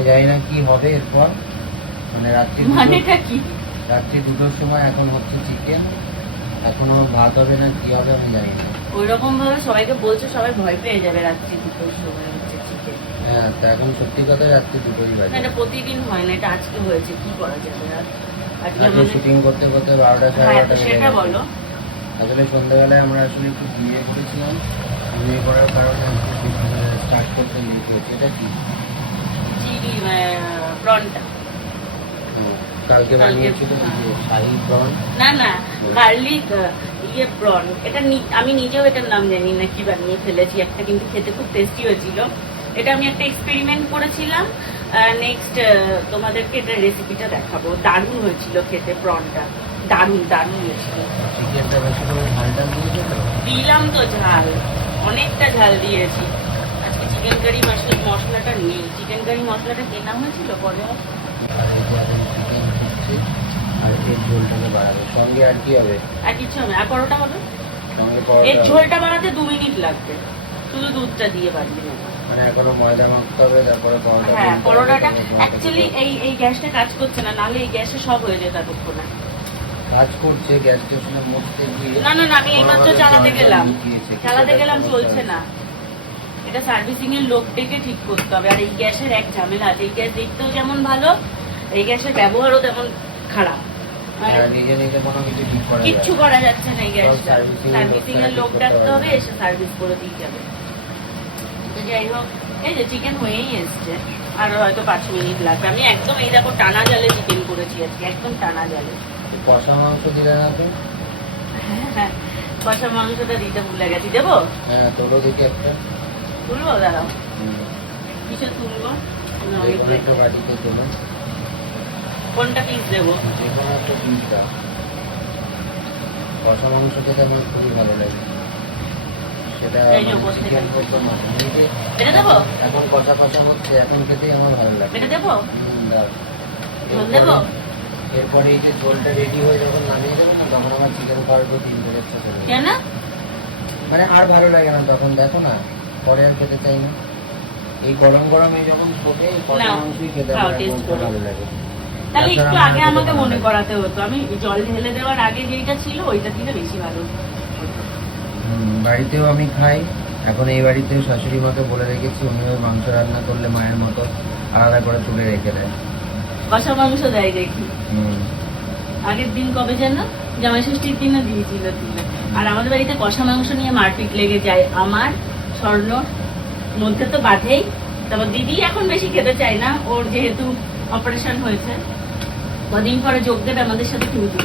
আমি জানি না কি হবে এরপর, মানে মানেটা কি? রাত্রি 2টোর সময় এখন হচ্ছে চিকেন, এখনো ভাত হবে না কি হবে আমি জানি না। ওইরকম ভাবে সবাইকে বলছো, সবাই ভয় পেয়ে যাবে রাত্রি 2টোর সময় হচ্ছে চিকেন। হ্যাঁ, তো এখন সত্যি কথা রাত্রি 2টোই বাজে। এটা প্রতিদিন হয় না, এটা আজকে হয়েছে, কি করা যাবে আর? আজকে শুটিং করতে করতে 12টা সাড়ে 12টা সেটা বলো। আসলে সন্ধ্যাবেলায় আমরা আসলে একটু বিয়ে করেছিলাম, বিয়ে করার কারণে স্টার্ট করতে লেট হয়েছে। এটা কি চিলি প্রনটা কালকে বানিয়েছিল শাহী প্রন? না না, গার্লিক প্রন। এটা আমি নিজেও এটার নাম জানি না, কি বানিয়ে ফেলেছি একটা, কিন্তু খেতে খুব টেস্টি হয়েছিল। এটা আমি একটা এক্সপেরিমেন্ট করেছিলাম। নেক্সট তোমাদেরকে এটা রেসিপিটা দেখাবো। দারুণ হয়েছিল খেতে প্রনটা, দারুণ দারুণ হয়েছিল। চিকেনটা বেশি করে ঝালটা দিলাম তো ঝাল, অনেকটা ঝাল দিয়েছি। আজকে চিকেন কারি মশলাটা নেই, চিকেন কারি মশলাটা কেনা হয়েছিল পরে। আর এর ঝোলটাকে বাড়াবে, সঙ্গে আর কি হবে? আর কিছু হবে? আর পরোটা হবে? সঙ্গে এর ঝোলটা বানাতে 2 মিনিট লাগবে, শুধু দুধটা দিয়ে বানিয়ে নেবো। মানে এখনো ময়দা মাখতে হবে, তারপরে পরোটা। হ্যাঁ, পরোটাটা অ্যাকচুয়ালি এই গ্যাসটা কাজ করছে না, নাহলে এই গ্যাসে সব হয়ে যেত এতক্ষণে। কাজ করছে গ্যাস স্টেশনের মধ্যে দিয়ে। না না না, আমি এইমাত্র চালাতে গেলাম, চলছে না। এটা সার্ভিসিং এর লোক ডেকে ঠিক করতে হবে। আর এই গ্যাসের এক ঝামেলা আছে, এই গ্যাস দেখতেও যেমন ভালো, এই গ্যাসের ব্যবহারও তেমন খারাপ। নিজে নিজে কোনো কিছু ঠিক করা কিচ্ছু করা যাচ্ছে না এই গ্যাস। সার্ভিসিং এর লোক ডাকতে হবে, এসে সার্ভিস করে দিয়ে যাবে। তো যাই হোক, এই যে চিকেন হয়েই এসছে, আর হয়তো 5 মিনিট লাগবে। আমি একদম এই দেখো টানা জালে চিকেন করেছি আজকে, একদম টানা জালে। কষা মাংস দিলে না তো? হ্যাঁ, কষা মাংসটা দিতে ভুলে গেছি। দেবো? হ্যাঁ, তোরও দিকে একটা তুলবো, দাঁড়াও। কিসে তুলবো? একটা বাটিতে তোলো। কোনটা পিস দেবো? যে কোনো একটা পিস দাও। কষা মাংস খেতে আমার খুবই ভালো লাগে, সেটা চিকেন করতে নিজে। এটা দেবো? এখন কষা কষা হচ্ছে, এখন খেতেই আমার ভালো লাগে। এটা দেবো? দাও। ঝোল দেবো? এরপরে এই যে ঝোলটা রেডি হয়ে যখন নামিয়ে যাবে না, তখন আমার চিকেন খাওয়ার প্রতি ইন্টারেস্ট হবে। কেন? মানে আর ভালো লাগে না তখন, দেখো না, পরে আর খেতে চাই না। এই গরম গরম এই যখন শোকে, কষা মাংসই খেতে আমার খুব ভালো লাগে। তাহলে একটু আগে আমাকে মনে করাতে হতো, আমি জল ঢেলে দেওয়ার আগে যেটা ছিল ওইটা থেকে বেশি ভালো। বাড়িতেও আমি খাই, এখন এই বাড়িতেও শাশুড়ি মাকে বলে রেখেছি, উনি ওই মাংস রান্না করলে মায়ের মতো আলাদা করে তুলে রেখে দেয়। কষা মাংস দেয় দেখি। আগের দিন কবে যেন জামাই ষষ্ঠীর দিনও দিয়েছিল তুলে। আর আমাদের বাড়িতে কষা মাংস নিয়ে মারপিট লেগে যায়, আমার স্বর্ণর মধ্যে তো বাধেই। তারপর দিদি এখন বেশি খেতে চায় না, ওর যেহেতু অপারেশন হয়েছে, কদিন পরে যোগ দেবে আমাদের সাথে, কিন্তু